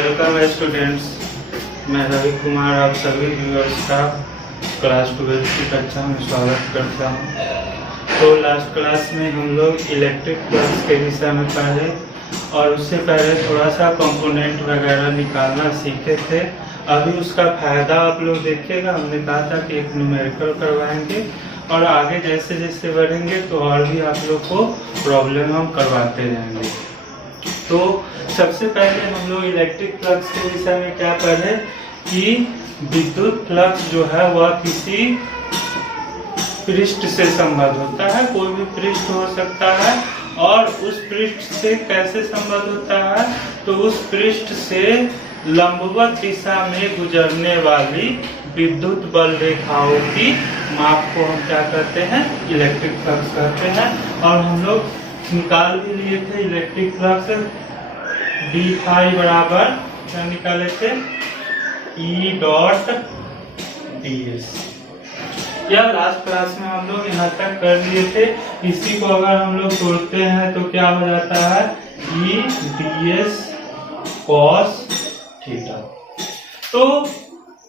Welcome students. मैं रवि कुमार आप सभी व्यूअर्स का क्लास 12 की कक्षा में स्वागत करता हूं। तो लास्ट क्लास में हम लोग इलेक्ट्रिक प्लग्स के विषय में पढ़े और उससे पहले थोड़ा सा कंपोनेंट वगैरह निकालना सीखे थे। अभी उसका फायदा आप लोग देखिएगा। हमने कहा था कि एक न्यूमेरिकल करवाएंगे और आगे जैसे जैसे बढ़ेंगे तो और भी आप लोग को प्रॉब्लम हम करवाते रहेंगे। तो सबसे पहले हम लोग इलेक्ट्रिक फ्लक्स के विषय में क्या पढ़े कि विद्युत फ्लक्स जो है वह किसी पृष्ठ से संबद्ध होता है। कोई भी पृष्ठ हो सकता है और उस पृष्ठ से कैसे संबद्ध होता है, तो उस पृष्ठ से लंबवत दिशा में गुजरने वाली विद्युत बल रेखाओं की माप को हम क्या कहते हैं, इलेक्ट्रिक फ्लक्स कहते हैं। और हम लोग निकाल भी लिए थे इलेक्ट्रिक फ्लक्स डी फाई बराबर क्या निकाले थे, ई डॉट डी एस। यह लास्ट क्लास में हम लोग यहाँ तक कर लिए थे। इसी को अगर हम लोग तोड़ते हैं तो क्या हो जाता है, E D S cos theta. तो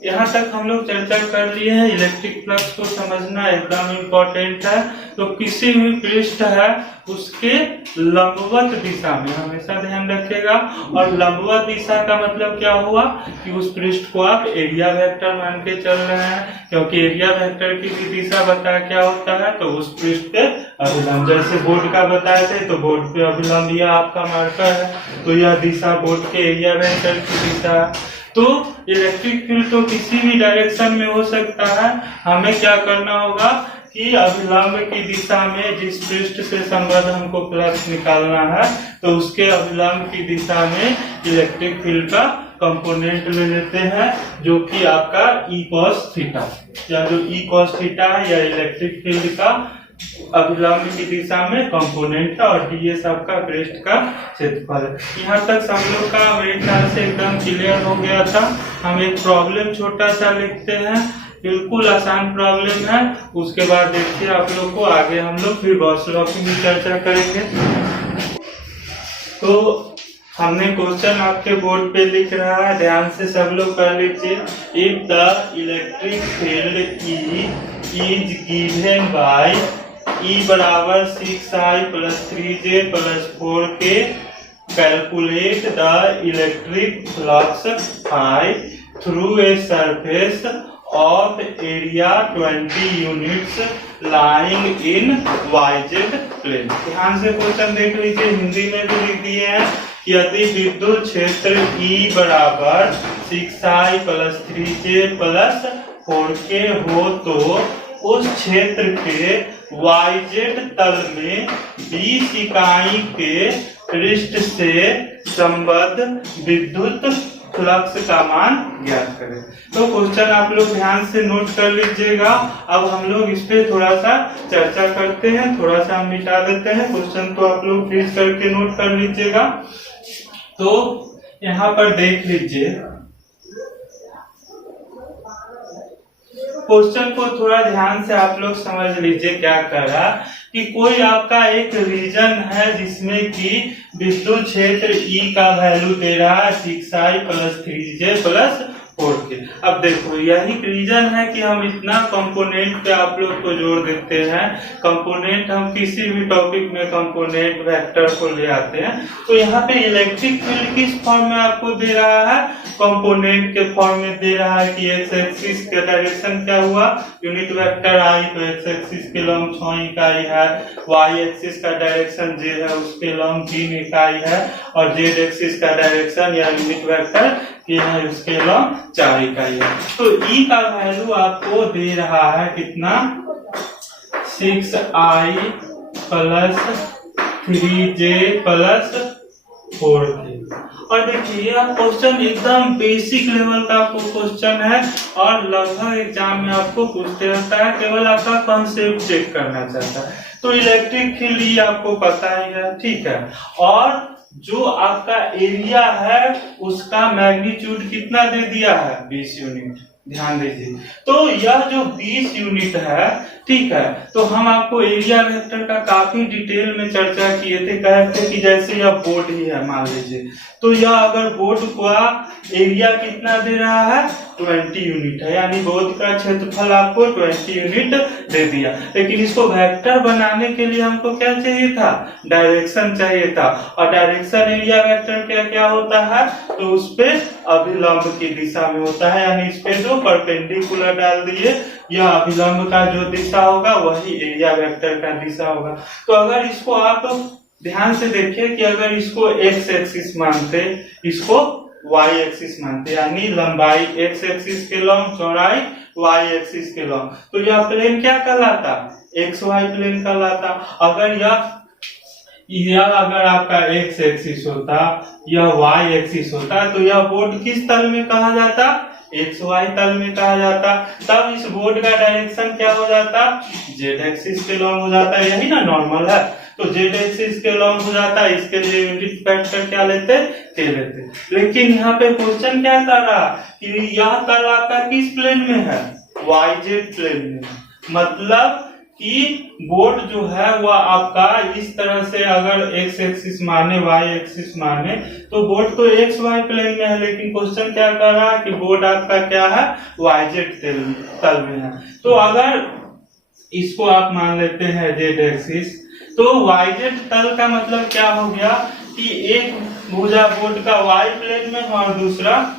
यहाँ तक हम लोग चर्चा कर लिए हैं। इलेक्ट्रिक फ्लक्स को समझना एकदम इम्पोर्टेंट है। तो किसी भी पृष्ठ है उसके लंबवत दिशा में हमेशा ध्यान रखिएगा। और लंबवत दिशा का मतलब क्या हुआ कि उस पृष्ठ को आप एरिया वेक्टर मान के चल रहे हैं, क्योंकि एरिया वेक्टर की भी दिशा बता क्या होता है, तो उस पृष्ठ पे अभिलंब। जैसे बोर्ड का बताए थे तो बोर्ड पे अभिलंब यह आपका मार्कर है, तो यह दिशा बोर्ड के एरिया वेक्टर की दिशा है। तो इलेक्ट्रिक फील्ड तो किसी भी डायरेक्शन में हो सकता है। हमें क्या करना होगा कि अभिलंब की दिशा में जिस पृष्ठ से संबद्ध हमको फ्लक्स निकालना है, तो उसके अभिलंब की दिशा में इलेक्ट्रिक फील्ड का कंपोनेंट ले लेते हैं, जो कि आपका ई कॉस थीटा, या जो ई कॉस थीटा है या इलेक्ट्रिक फील्ड का अभिलंब की दिशा में कंपोनेंट है। और ds आपका पृष्ठ का क्षेत्रफल है। यहाँ तक सब लोग का मेरे ख्याल से एकदम क्लियर हो गया था। हम एक प्रॉब्लम छोटा सा लिखते हैं, बिल्कुल आसान प्रॉब्लम है। उसके बाद देखिए आप लोग को आगे हम लोग फिर गॉस लॉ की भी चर्चा करेंगे। तो हमने क्वेश्चन आपके बोर्ड पे लिख रहा है, ध्यान से सब लोग कर लीजिए। If the electric field is given by E बराबर 6i plus 3j plus 4k, calculate the electric flux phi through a surface of area 20 units lying in yz plane. ध्यान से क्वेश्चन देख लीजिए, हिंदी में भी लिख दिए हैं। यदि विद्युत क्षेत्र E बराबर 6i plus 3j plus 4k हो तो उस क्षेत्र के yz तल में 20 इकाई के पृष्ठ से संबद्ध विद्युत फ्लक्स का मान ज्ञात करें। तो क्वेश्चन आप लोग ध्यान से नोट कर लीजिएगा। अब हम लोग इस पे थोड़ा सा चर्चा करते हैं, थोड़ा सा हम मिटा देते हैं। क्वेश्चन तो आप लोग फ्रीज करके नोट कर लीजिएगा। तो यहाँ पर देख लीजिए, क्वेश्चन को थोड़ा ध्यान से आप लोग समझ लीजिए। क्या कर रहा कि कोई आपका एक रीजन है जिसमें कि विद्युत क्षेत्र E का वैल्यू दे रहा है 6i plus 3j plus 4k। अब देखो यही रीजन है कि हम इतना कंपोनेंट पे आप लोग को जोड़ देते हैं। कंपोनेंट हम किसी भी टॉपिक में कंपोनेंट वेक्टर को ले आते हैं। तो यहाँ पे इलेक्ट्रिक फील्ड किस फॉर्म में आपको दे रहा है, कंपोनेंट के फॉर्म में दे रहा है कि एक्स एक्सिस का डायरेक्शन क्या हुआ, यूनिट वेक्टर आई, तो एक्स एक्सिस के लंब 6 इकाई है, वाई एक्सिस का डायरेक्शन जे है उसके लंब 3 इकाई है, और जेड एक्सिस का डायरेक्शन या यूनिट वेक्टर के है उसके लंब 4 इकाई है। तो ई का वैल्यू आपको दे रहा है कितना, 6i plus 3j plus 4k। और देखिए यह क्वेश्चन एकदम बेसिक लेवल का आपको क्वेश्चन है और लगभग एग्जाम में आपको पूछते रहता है। केवल आपका कॉन्सेप्ट चेक करना चाहता है। तो इलेक्ट्रिक फील्ड ही आपको पता ही है, ठीक है। और जो आपका एरिया है उसका मैग्नीट्यूड कितना दे दिया है, 20 यूनिट ध्यान दीजिए। तो यह जो 20 यूनिट है, ठीक है, तो हम आपको एरिया वेक्टर का काफी डिटेल में चर्चा किए थे। कहते कि जैसे यह बोर्ड ही है मान लीजिए, तो यह अगर बोर्ड का एरिया कितना दे रहा है 20 यूनिट है, यानी बोर्ड का क्षेत्रफल आपको 20 यूनिट दे दिया। लेकिन इसको वेक्टर बनाने के लिए हमको क्या चाहिए था, डायरेक्शन चाहिए था। और डायरेक्शन एरिया वेक्टर क्या क्या होता है, तो उस पे अभिलंब की दिशा में होता है, यानी इस पे जो परपेंडिकुलर डाल दिए, यह अभिलंब का जो दिशा होगा वही एरिया वेक्टर का दिशा होगा। तो अगर इसको आप ध्यान से देखिए कि अगर इसको एक्स एक्सिस मानते, इसको वाई एक्सिस मानते, यानी लंबाई एक्स एक्सिस के लॉन्ग, चौड़ाई वाई एक्सिस के लॉन्ग, तो यह प्लेन क्या कहलाता, एक्स वाई प्लेन कहलाता। अगर यह अगर आपका एक्स एक्सिस होता, यह वाई एक्सिस होता, तो यह बोर्ड किस तल में कहा जाता, एक्स वाई तल में कहा जाता। तब इस बोर्ड का डायरेक्शन क्या हो जाता, जेड एक्सिस के लॉन्ग हो जाता है, यही ना नॉर्मल है। तो जेड एक्सिस के लॉन्ग हो जाता है, इसके लिए यूनिट वेक्टर क्या लेते, के लेते। लेकिन यहाँ पे क्वेश्चन क्या कर रहा कि यह तल आपका किस प्लेन में है, वाई जेड प्लेन में। मतलब कि बोर्ड जो है वह आपका इस तरह से अगर एक्स एक्सिस माने, वाई एक्सिस माने, तो बोर्ड तो एक्स वाई प्लेन में है। लेकिन क्वेश्चन क्या कर रहा है कि बोर्ड आपका क्या है, वाई जेड तल में है। तो अगर इसको आप मान लेते हैं जेड एक्सिस, तो वाई जेड तल का मतलब क्या हो गया कि एक भुजा बोर्ड का वाई प्लेन में और दूसरा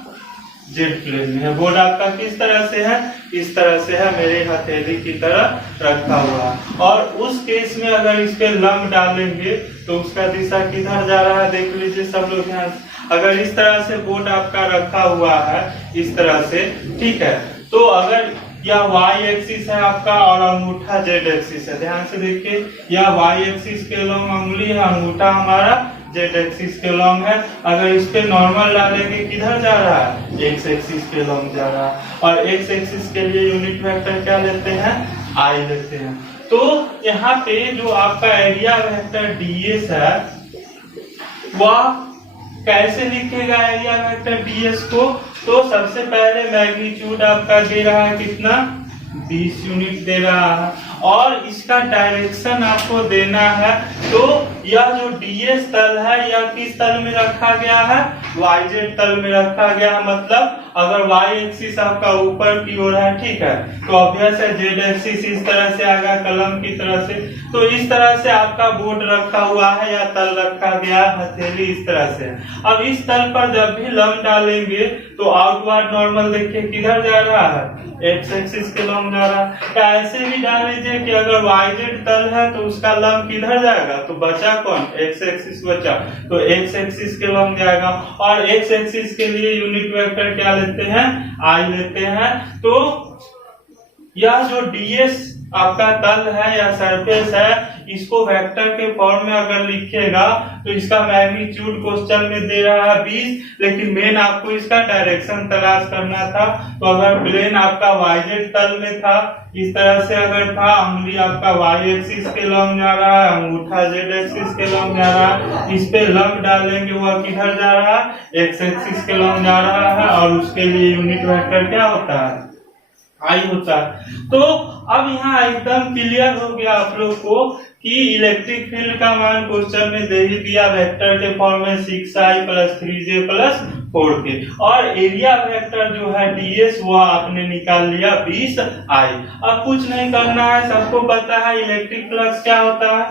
जेड प्लेन में है। बोर्ड आपका किस तरह से है, इस तरह से है, मेरे हथेली की तरह रखा हुआ है। और उस केस में अगर इस पे लंब डालेंगे तो उसका दिशा किधर जा रहा है, देख लीजिए सब लोग ध्यान से। अगर इस तरह से बोर्ड आपका रखा हुआ है इस तरह से, ठीक है, तो अगर यह वाई एक्सिस है आपका और अंगूठा जेड एक्सिस है, ध्यान से देखिए, यह वाई एक्सिस के लॉन्ग अंगुली है, अंगूठा हमारा जेड एक्सिस के लॉन्ग है। अगर इस पे नॉर्मल डालेंगे किधर जा रहा है, एक्स एक्सिस के लॉन्ग जा रहा है। और एक्स एक्सिस के लिए यूनिट वेक्टर क्या लेते हैं, आई लेते हैं। तो यहाँ पे जो आपका एरिया वेक्टर डीएस है, वह कैसे लिखेगा एरिया वेक्टर डीएस को, तो सबसे पहले मैग्नीट्यूड आपका दे रहा है कितना, 20 यूनिट दे रहा है, और इसका डायरेक्शन आपको देना है। तो यह जो डीएस तल है यह किस तल में रखा गया है, वाई जेड तल में रखा गया है। मतलब अगर वाई एक्सिस आपका ऊपर की ओर है, ठीक है, तो ऑब्वियस है जेड एक्सिस इस तरह से आएगा कलम की तरह से। तो इस तरह से आपका बोर्ड रखा हुआ है या तल रखा गया, हथेली इस तरह से। अब इस तल पर जब भी लंब डालेंगे तो आउटवर्ड नॉर्मल देखिए किधर जा रहा है, एक्स एक्सिस के लंब जा रहा है। तो ऐसे भी डाल लीजिए कि अगर वाई जेड तल है तो उसका लंब किधर जाएगा, तो बचा कौन, एक्स एक्सिस बचा, तो एक्स एक्सिस के लंब जाएगा। और एक्स एक्सिस के लिए यूनिट वेक्टर क्या लेते हैं, आई लेते हैं। तो यह जो डीएस आपका तल है या सरफेस है, इसको वेक्टर के फॉर्म में अगर लिखेगा तो इसका मैग्नीट्यूड क्वेश्चन में दे रहा है 20, लेकिन मेन आपको इसका डायरेक्शन तलाश करना था। तो अगर प्लेन आपका वाई जेड तल में था, इस तरह से अगर था, अंगुली आपका वाई एक्सिस के लंब जा रहा है, अंगूठा जेड एक्सिस के लंब जा रहा है, इस पे लंब डालेंगे वह किधर जा रहा है, एक्स एक्सिस के लंब जा रहा है, और उसके लिए यूनिट वेक्टर क्या होता है, आई होता है। तो अब यहाँ एकदम क्लियर हो गया आप लोग को कि इलेक्ट्रिक फील्ड का मान क्वेश्चन में दे ही दिया वेक्टर के फॉर्म में 6i + 3j + 4k, और एरिया वेक्टर जो है डीएस वो आपने निकाल लिया 20i। अब कुछ नहीं करना है, सबको पता है इलेक्ट्रिक फ्लक्स क्या होता है।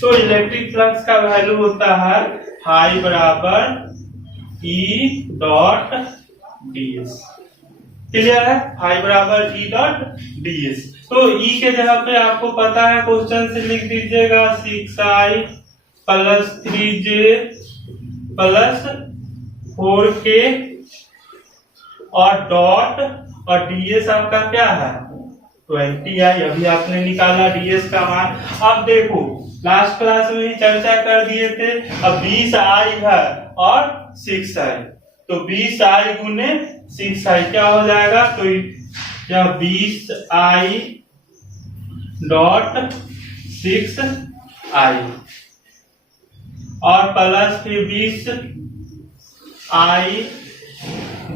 तो इलेक्ट्रिक फ्लक्स का वैल्यू होता है I = E.ds। क्लियर है, I = E.ds। तो E के जगह पे आपको पता है क्वेश्चन से लिख दीजिएगा 6i + 3j + 4k और डॉट, और ds आपका क्या है 20i। अभी आपने निकाला ds का मान। अब देखो लास्ट क्लास में ही चर्चा कर दिए थे, अब 20i है और 6i, तो 20i गुने 6i क्या हो जाएगा, तो क्या 20i डॉट 6i और प्लस फिर 20i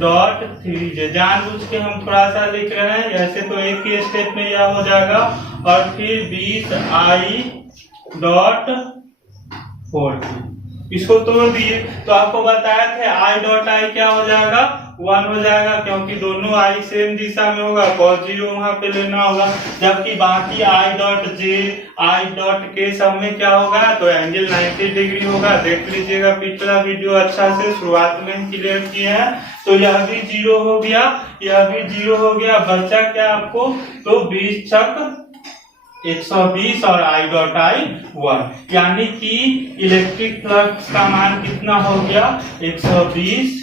डॉट 3j। जानबूझ के हम थोड़ा सा लिख रहे हैं, ऐसे तो एक ही स्टेप में यह हो जाएगा। और फिर 20i डॉट 40, इसको तोड़ दिए तो आपको बताया थे i डॉट i क्या हो जाएगा, 1 हो जाएगा, क्योंकि दोनों i सेम दिशा में होगा, cos 0 वहां पे लेना होगा। जबकि बाकी i dot j i dot k सब में क्या होगा, तो एंगल 90 डिग्री होगा। देख लीजिएगा पिछला वीडियो अच्छा से शुरुआत में ही क्लियर किए हैं। तो यह भी 0 हो गया, यह भी 0 हो गया। बचा क्या आपको, तो 20 छक 120 और i डॉट i 1, यानी कि इलेक्ट्रिक फ्लक्स का मान कितना हो गया, 120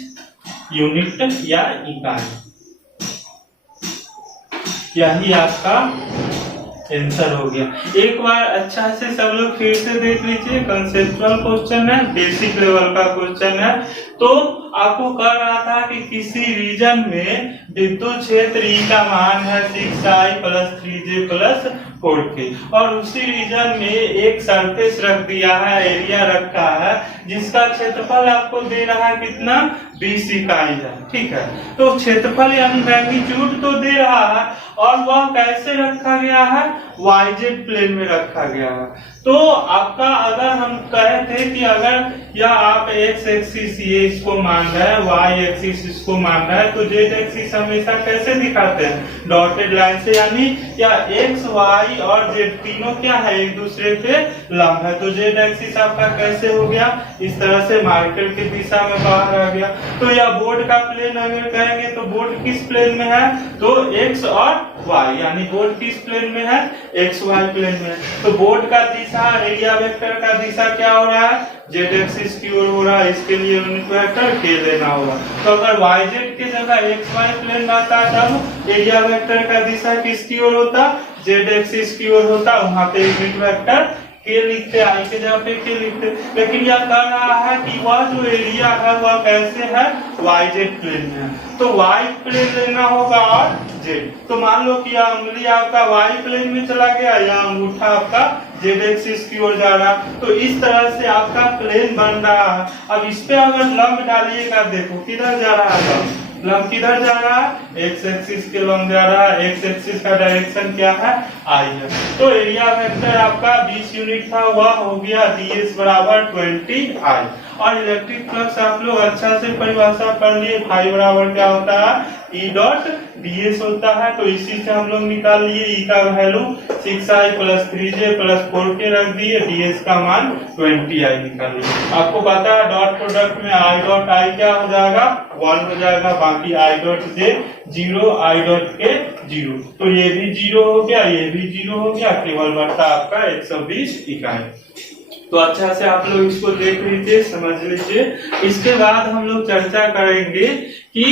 यूनिट या इकाई। यही आपका आंसर हो गया। एक बार अच्छा से सब लोग फिर से देख लीजिए, कंसेप्चुअल क्वेश्चन है, बेसिक लेवल का क्वेश्चन है। तो आपको कह रहा था कि किसी रीजन में विद्युत क्षेत्र E का मान है 6i plus 3j plus 4k, और उसी रीजन में एक सरफेस रख दिया है, एरिया रखा है, जिसका क्षेत्रफल आपको दे रहा है कितना, 20 इकाई है। ठीक है, तो क्षेत्रफल यानी मैग्नीट्यूड तो दे रहा है, और वह कैसे रखा गया है, YZ प्लेन में रखा गया है। तो आपका अगर हम कहे थे कि अगर या आप x एक्सिस ये इसको मान रहे हैं, y एक्सिस इसको मान रहा है, तो z एक्सिस हमेशा कैसे दिखाते हैं, डॉटेड लाइन से, यानी क्या x y और z तीनों क्या है, एक दूसरे पे लंब है। तो z एक्सिस आपका कैसे हो गया, इस तरह से मार्कर की दिशा में बाहर आ गया। तो यह बोर्ड का प्लेन अगर कहेंगे तो बोर्ड किस प्लेन में है, तो x और y, यानी बोर्ड किस प्लेन में है, x y प्लेन में। तो बोर्ड का दिशा, एरिया वेक्टर का दिशा क्या हो रहा है, z एक्सिस की ओर हो रहा है, इसके लिए यूनिट वेक्टर k लेना होगा। तो अगर yz के जगह x y प्लेन रहता तब एरिया वेक्टर का दिशा किसकी ओर होता, z एक्सिस की ओर होता, वहां पे यूनिट वेक्टर k लिखते, i के जगह पे k लिखते। लेकिन यह कह रहा है कि वह जो एरिया है वह कैसे है, yz प्लेन में है, तो y प्लेन लेना होगा और z। तो मान लो कि यह उंगली आपका y प्लेन में चला गया, या अंगूठा आपका z एक्सिस की ओर जा रहा, तो इस तरह से आपका प्लेन बन रहा है। अब इस पे अगर लंब डालिएगा, देखो किधर जा रहा है लंब किधर जा रहा है, x एक्सिस के लंब जा रहा है, x एक्सिस का डायरेक्शन क्या है, i है। तो एरिया वेक्टर आपका 20 यूनिट था, वह हो गया ds बराबर 20i। और इलेक्ट्रिक फ्लक्स आप लोग अच्छा से परिभाषा पढ़ लिए, फाई बराबर क्या होता है, E डॉट ds होता है। तो इसी से हम लोग निकाल लिए, E का value 6i plus 3j plus 4k रख दिए, ds का मान 20i निकाल लिए। आपको पता है डॉट प्रोडक्ट में i डॉट i क्या हो जाएगा, 1 हो जाएगा, बाकी i dot j 0, i dot k 0। तो ये भी 0 हो गया, ये भी 0 हो गया, केवल बढ़ता आपका 120 इकाई। तो अच्छा से आप लोग इसको देख लीजिए, समझ लीजिए। इसके बाद हम लोग चर्चा करेंगे कि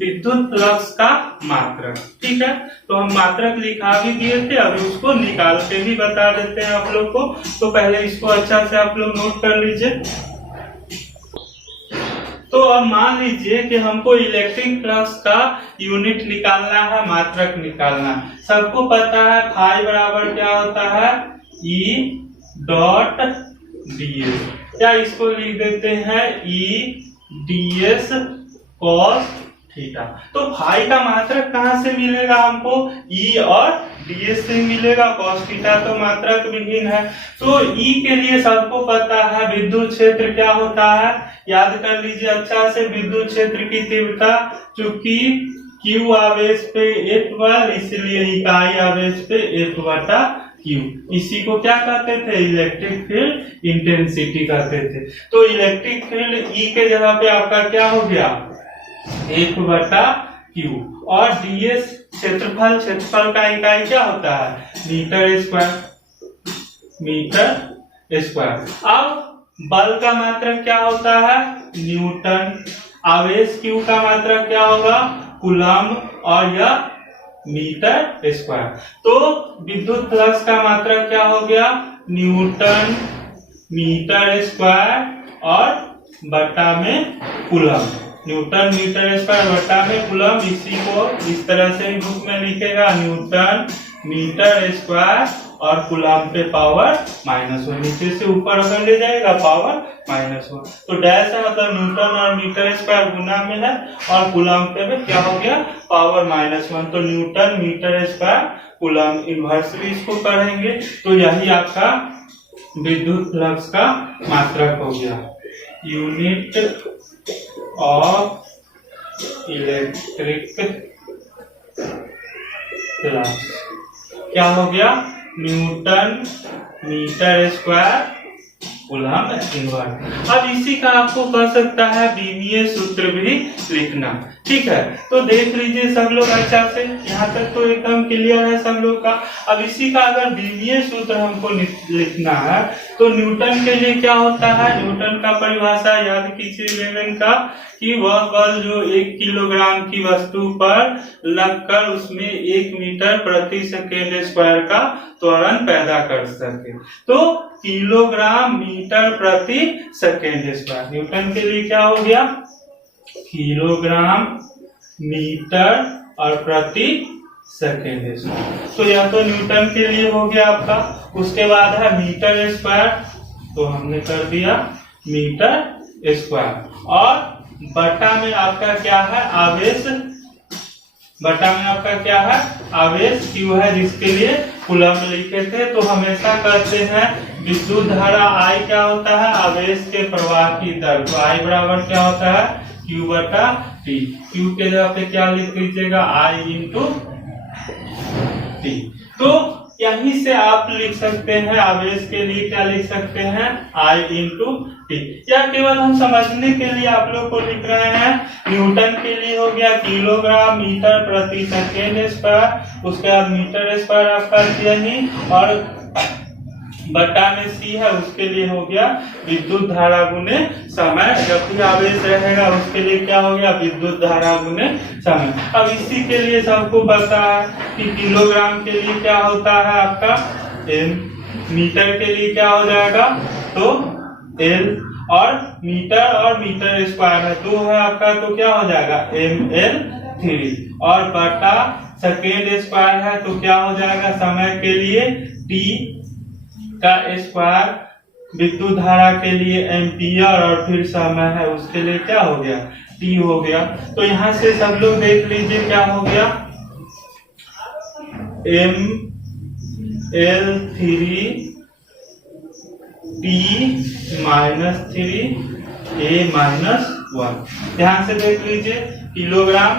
विद्युत फ्लक्स का मात्रक। ठीक है, तो हम मात्रक लिखा भी दिए थे, अभी उसको निकाल के भी बता देते हैं आप लोग को। तो पहले इसको अच्छा से आप लोग नोट कर लीजिए। तो अब मान लीजिए कि हमको इलेक्ट्रिक फ्लक्स का यूनिट निकालना है, मात्रक निकालना है। सबको पता है फाई बराबर क्या होता है, E डॉट ds, या इसको लिख देते हैं E ds cos थीटा। तो फाई का मात्रक कहाँ से मिलेगा हमको, E और ds से मिलेगा, cos थीटा तो मात्रक विहीन है। तो E के लिए सबको पता है विद्युत क्षेत्र क्या होता है, याद कर लीजिए अच्छा से। विद्युत क्षेत्र की तीव्रता, चूंकि Q आवेश पे F बल, इसलिए इकाई आवेश पे F बटा Q। इसी को क्या कहते थे, इलेक्ट्रिक फील्ड इंटेंसिटी कहते थे। तो इलेक्ट्रिक फील्ड E के जगह पे आपका क्या हो गया, F बटा Q। और ds क्षेत्रफल, क्षेत्रफल का इकाई क्या होता है, मीटर स्क्वायर, मीटर स्क्वायर। अब बल का मात्रक क्या होता है, न्यूटन। आवेश Q का मात्रक क्या होगा, कूलम्ब, और यह मीटर स्क्वायर। तो विद्युत फ्लक्स का मात्रक क्या हो गया, न्यूटन मीटर स्क्वायर और बटा में कूलम्ब। न्यूटन मीटर स्क्वायर बटा में कूलम्ब। इसी को इस तरह से बुक में लिखेगा, न्यूटन मीटर स्क्वायर और कूलम पे पावर -1, नीचे से ऊपर अगर ले जाएगा पावर -1। तो डैश है मतलब न्यूटन और मीटर स्क्वायर गुना में है, और कूलम पे में क्या हो गया पावर -1, तो newton metre square coulomb. Inversely इसको करेंगे तो यही आपका विद्युत फ्लक्स का मात्रक हो गया, यूनिट ऑफ इलेक्ट्रिक फ्लक्स क्या हो गया, newton metre square coulomb inverse. अब इसी का आपको कह सकता है बीमीय सूत्र भी लिखना, ठीक है। तो देख लीजिए सब लोग अच्छा से, यहाँ तक तो एकदम क्लियर है सब लोग का। अब इसी का अगर बीमीय सूत्र हमको लिखना है तो न्यूटन के लिए क्या होता है, न्यूटन का परिभाषा याद कीजिए लेवेन का, कि वह बल जो 1 किलोग्राम की वस्तु पर लगकर उसमें 1 मीटर प्रति सेकेंड स्क्वायर का त्वरण पैदा कर सके। तो किलोग्राम मीटर प्रति सेकेंड स्क्वायर, न्यूटन के लिए क्या हो गया, किलोग्राम मीटर और प्रति सेकेंड स्क्वायर। तो यह तो न्यूटन के लिए हो गया आपका। उसके बाद है मीटर स्क्वायर, तो हमने कर दिया मीटर स्क्वायर, और बटा में आपका क्या है आवेश, बटा में आपका क्या है आवेश Q है, जिसके लिए कूलम लिखे थे। तो हमेशा कहते हैं विद्युत धारा I क्या होता है, आवेश के प्रवाह की दर। तो I बराबर क्या होता है Q बटा T। Q के जगह पे क्या लिख लीजिएगा I इंटू T। तो यहीं से आप लिख सकते हैं आवेश के लिए क्या लिख सकते हैं I इंटू T। या केवल हम समझने के लिए आप लोग को लिख रहे हैं, न्यूटन के लिए हो गया किलोग्राम मीटर प्रति सेकेंड स्क्वायर, उसके बाद मीटर स्क्वायर आपका नहीं, और बटा में C है उसके लिए हो गया विद्युत धारा गुने समय। जब भी आवेश रहेगा उसके लिए क्या हो गया विद्युत धारा गुने समय। अब इसी के लिए सबको पता है कि किलोग्राम के लिए क्या होता है आपका M, मीटर के लिए क्या हो जाएगा तो L, और मीटर स्क्वायर है 2 है आपका, तो क्या हो जाएगा ml3, और बटा सेकेंड स्क्वायर है तो क्या हो जाएगा समय के लिए T का स्क्वायर, विद्युत धारा के लिए एम्पियर, और फिर समय है उसके लिए क्या हो गया T हो गया। तो यहाँ से सब लोग देख लीजिए क्या हो गया ml3 T-3 A-1। ध्यान से देख लीजिए किलोग्राम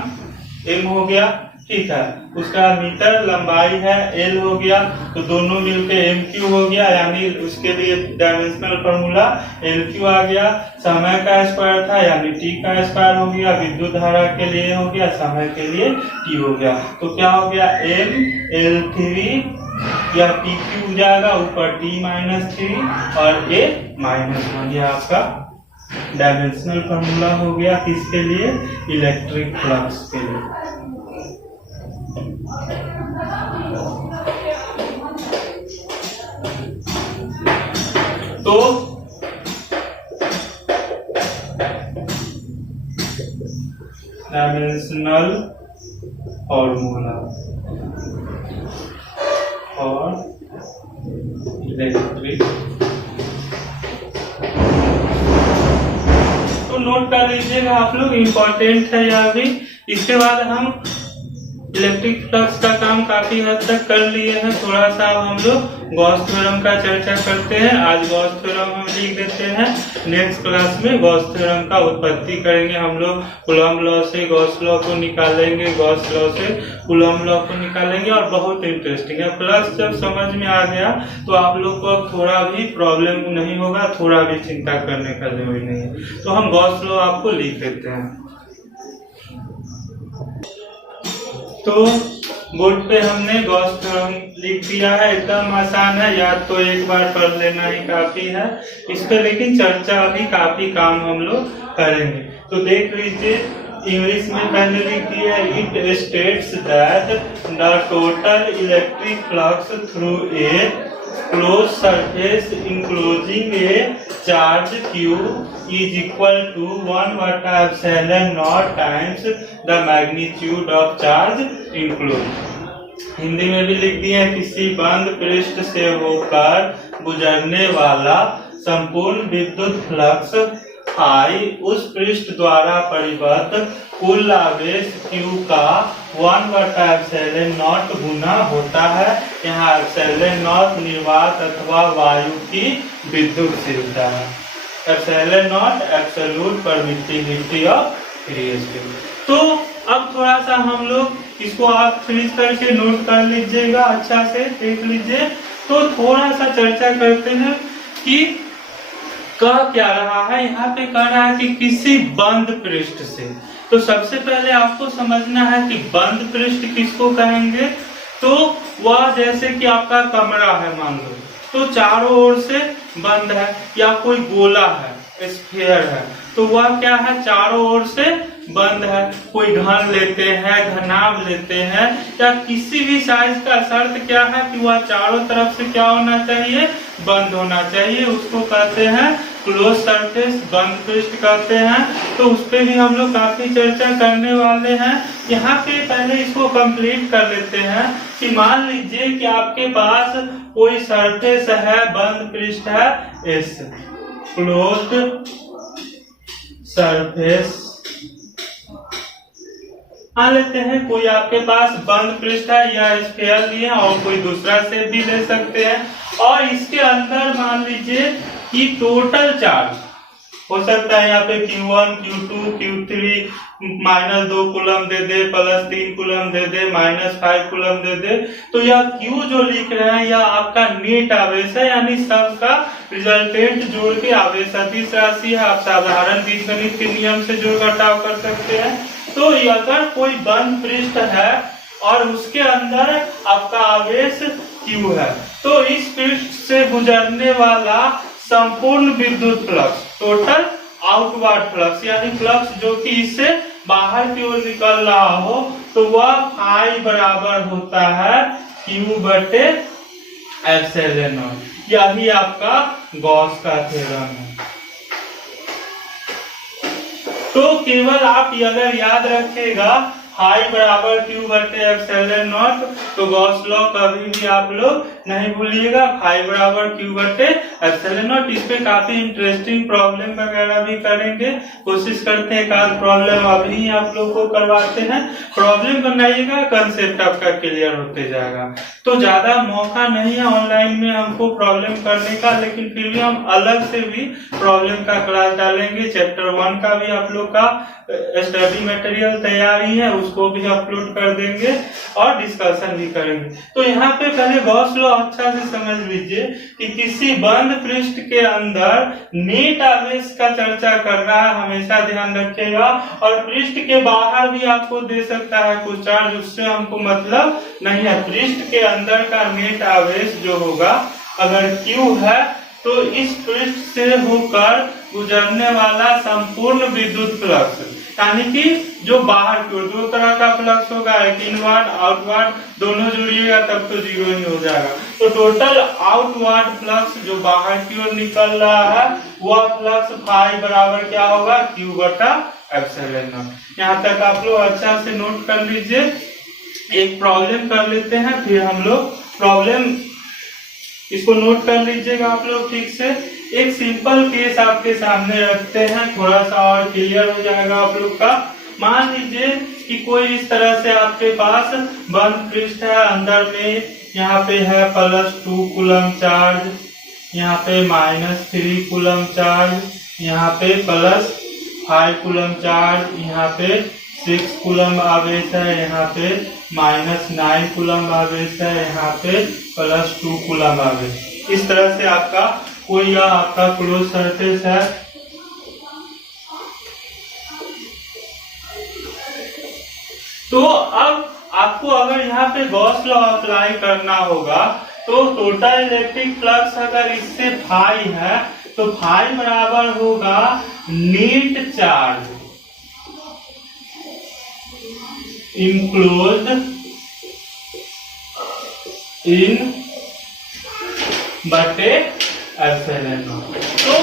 M हो गया, ठीक है। उसका मीटर लंबाई है L हो गया, तो दोनों मिलके MQ हो गया, यानी उसके लिए डायमेंशनल फॉर्मूला LQ आ गया। समय का स्क्वायर था यानी T का स्क्वायर हो गया, विद्युत धारा के लिए हो गया, समय के लिए T हो गया। तो क्या हो गया ml3 या PQ हो जाएगा ऊपर T-3 और A-1। यह आपका डायमेंशनल फॉर्मूला हो गया किसके लिए इलेक्ट्रिक फ्लक्स के लिए। तो डायमेंशनल फॉर्मूला और इलेक्ट्रिक, तो नोट कर लीजिएगा आप लोग, इम्पोर्टेंट है यह भी। इसके बाद हम इलेक्ट्रिक फ्लक्स का काम काफी हद तक कर लिए हैं। थोड़ा सा हम लोग गॉस थ्योरम का चर्चा करते हैं। आज गॉस थ्योरम हम लिख देते हैं, नेक्स्ट क्लास में गॉस थ्योरम का उत्पत्ति करेंगे हम लोग। कूलम लॉ से गॉस लॉ को निकालेंगे, गॉस लॉ से कूलम लॉ को निकालेंगे, और बहुत इंटरेस्टिंग है। फ्लक्स जब समझ में आ गया तो आप लोग को अब थोड़ा भी प्रॉब्लम नहीं होगा, थोड़ा भी चिंता करने का जरूरी नहीं है। तो हम गॉस लॉ आपको लिख देते हैं। तो बोर्ड पे हमने गॉस थ्योरम लिख दिया है, एकदम आसान है, याद तो एक बार पढ़ लेना ही काफी है इस पे, लेकिन चर्चा अभी काफी काम हम लोग करेंगे। तो देख लीजिए इंग्लिश में मैंने लिख दिया है, it states that the total electric flux through a close surface enclosing A charge Q is equal to 1/epsilon naught times the magnitude of charge enclosed। Hindi में भी लिख दिए हैं, किसी बंद पृष्ठ से होकर गुजरने वाला संपूर्ण विद्युत फ्लक्स I उस पृष्ठ द्वारा परिबद्ध कुल आवेश Q का 1/ε0 गुना होता है। यहाँ ε0 निर्वात अथवा वायु की विद्युतशीलता है। ε0 absolute permittivity of free space. तो अब थोड़ा सा हम लोग इसको आप फ्रीज करके नोट कर लीजिएगा, अच्छा से देख लीजिए। तो थोड़ा सा चर्चा करते हैं कि कह क्या रहा है। यहाँ पे कह रहा है कि किसी बंद पृष्ठ से। तो सबसे पहले आपको समझना है कि बंद पृष्ठ किसको कहेंगे। तो वह जैसे कि आपका कमरा है मान लो, तो चारों ओर से बंद है, या कोई गोला है, स्फीयर है, तो वह क्या है, चारों ओर से बंद है। कोई घन लेते हैं, घनाभ लेते हैं, या किसी भी साइज का शर्त क्या है कि वह चारों तरफ से क्या होना चाहिए, बंद होना चाहिए। उसको कहते हैं क्लोज सरफेस, बंद पृष्ठ कहते हैं। तो उस पर भी हम लोग काफी चर्चा करने वाले हैं। यहाँ पे पहले इसको कंप्लीट कर लेते हैं कि मान लीजिए कि आपके पास कोई सरफेस है, बंद पृष्ठ है, इस क्लोज्ड सरफेस मान लेते हैं। कोई आपके पास बंद पृष्ठ है या स्फीयर लिए और कोई दूसरा से भी ले सकते हैं। और इसके अंदर मान लीजिए कि टोटल चार्ज हो सकता है यहाँ पे Q1, Q2, Q3 -2 कूलम दे दे, +3 कूलम दे दे, -5 कूलम दे दे। तो यह Q जो लिख रहे हैं यह आपका नेट आवेश है, यानी सबका रिजल्टेंट जोड़ के आवेश अदिश राशि है। आप साधारण बीजगणित के नियम से जोड़ घटाव कर सकते हैं। तो अगर कोई बंद पृष्ठ है और उसके अंदर आपका आवेश Q है, तो इस पृष्ठ से गुजरने वाला संपूर्ण विद्युत फ्लक्स, टोटल आउटवर्ड फ्लक्स, यानी फ्लक्स जो कि इससे बाहर की ओर निकल रहा हो, तो वह फाई बराबर होता है Q/ε0। यही आपका गॉस का थ्योरम है। तो केवल आप अगर याद रखेगा फाई बराबर Q/ε0, तो गॉस लॉ कभी भी आप लोग नहीं भूलिएगा। फाई बराबर Q/ε0। इस पे काफी इंटरेस्टिंग प्रॉब्लम वगैरह भी करेंगे, कोशिश करते हैं एक प्रॉब्लम अभी आप लोग को करवाते हैं। प्रॉब्लम बनाइएगा, कंसेप्ट आपका क्लियर होते जाएगा। तो ज्यादा मौका नहीं है ऑनलाइन में हमको प्रॉब्लम करने का, लेकिन फिर भी हम अलग से भी प्रॉब्लम का क्लास डालेंगे। चैप्टर 1 का भी आप लोग का स्टडी मटेरियल तैयारी है, उसको भी अपलोड कर देंगे और डिस्कशन भी करेंगे। तो यहाँ पे पहले गॉस लॉ अच्छा से समझ लीजिए कि किसी बंद पृष्ठ के अंदर नेट आवेश का चर्चा कर रहा है, हमेशा ध्यान रखिएगा। और पृष्ठ के बाहर भी आपको दे सकता है कुछ चार्ज, उससे हमको मतलब नहीं है। पृष्ठ के अंदर का नेट आवेश जो होगा अगर Q है, तो इस पृष्ठ से होकर गुजरने वाला संपूर्ण विद्युत फ्लक्स, यानी कि जो बाहर की ओर, दो तरह का फ्लक्स होगा, एक इनवर्ड आउटवर्ड, दोनों जोड़िएगा तब तो 0 ही हो जाएगा। तो टोटल आउटवर्ड फ्लक्स जो बाहर की ओर निकल रहा है, वह फ्लक्स फाई बराबर क्या होगा, Q/ε0। यहाँ तक आप लोग अच्छा से नोट कर लीजिए। एक प्रॉब्लम कर लेते हैं, फिर हम लोग प्रॉब्लम इसको नोट कर लीजिएगा आप लोग ठीक से। एक सिंपल केस आपके सामने रखते हैं, थोड़ा सा और क्लियर हो जाएगा आप लोग का। मान लीजिए कि कोई इस तरह से आपके पास बंद पृष्ठ है, अंदर में यहाँ पे है +2 कूलम चार्ज, यहाँ पे -3 कूलम चार्ज, यहाँ पे +5 कूलम चार्ज, यहाँ पे 6 कूलम आवेश है, यहाँ पे -9 कूलम आवेश है, यहाँ पे +2 कूलम आवेश। इस तरह से आपका कोई आपका क्लोज सरफेस है। तो अब आपको अगर यहाँ पे गॉस लॉ अप्लाई करना होगा, तो टोटल इलेक्ट्रिक फ्लक्स अगर इससे फाई है, तो फाई बराबर होगा नेट चार्ज इनक्लोज्ड इन बटे ε0। तो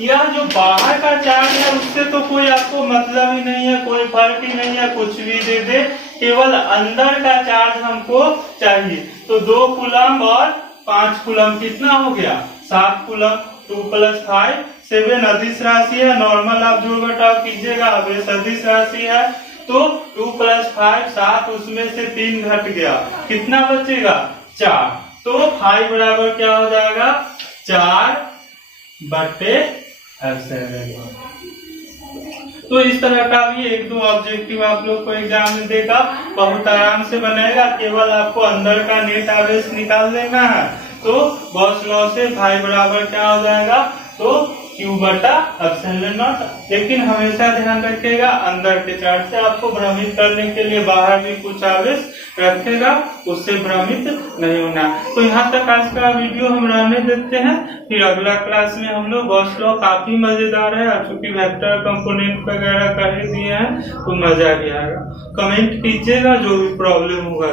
यह जो बाहर का चार्ज है उससे तो कोई आपको मतलब ही नहीं है, कोई फर्क ही नहीं है, कुछ भी दे दे। केवल अंदर का चार्ज हमको चाहिए। तो 2 कूलम और 5 कूलम कितना हो गया? 7 कूलम। 2 + 5 7 अदिश राशि है, नॉर्मल आप जोड़ घटाव कीजिएगा, अब ये सदिश राशि है। तो 2 + 5 7, उसमें से 3 घट गया, कितना बचेगा? 4। तो 5 बराबर क्या हो जाएगा? 4/7। तो इस तरह का भी 1-2 ऑब्जेक्टिव आप लोग को एग्जाम में देगा, बहुत आराम से बनाएगा, केवल आपको अंदर का नेट आवेश निकाल देना है। तो गॉस लॉ से भाई बराबर क्या हो जाएगा? तो Q/ε0। लेकिन हमेशा ध्यान रखिएगा, अंदर के चार्ज से आपको भ्रमित करने के लिए बाहर भी कुछ आवेश रखेगा, उससे भ्रमित नहीं होना। तो यहाँ तक आज का वीडियो हम रहने देते हैं, फिर अगला क्लास में हम लोग गॉस लॉ काफी मजेदार है, चूंकि वेक्टर कंपोनेंट वगैरह कर ही दिए हैं तो मजा भी आएगा। कमेंट कीजिएगा जो भी प्रॉब्लम होगा।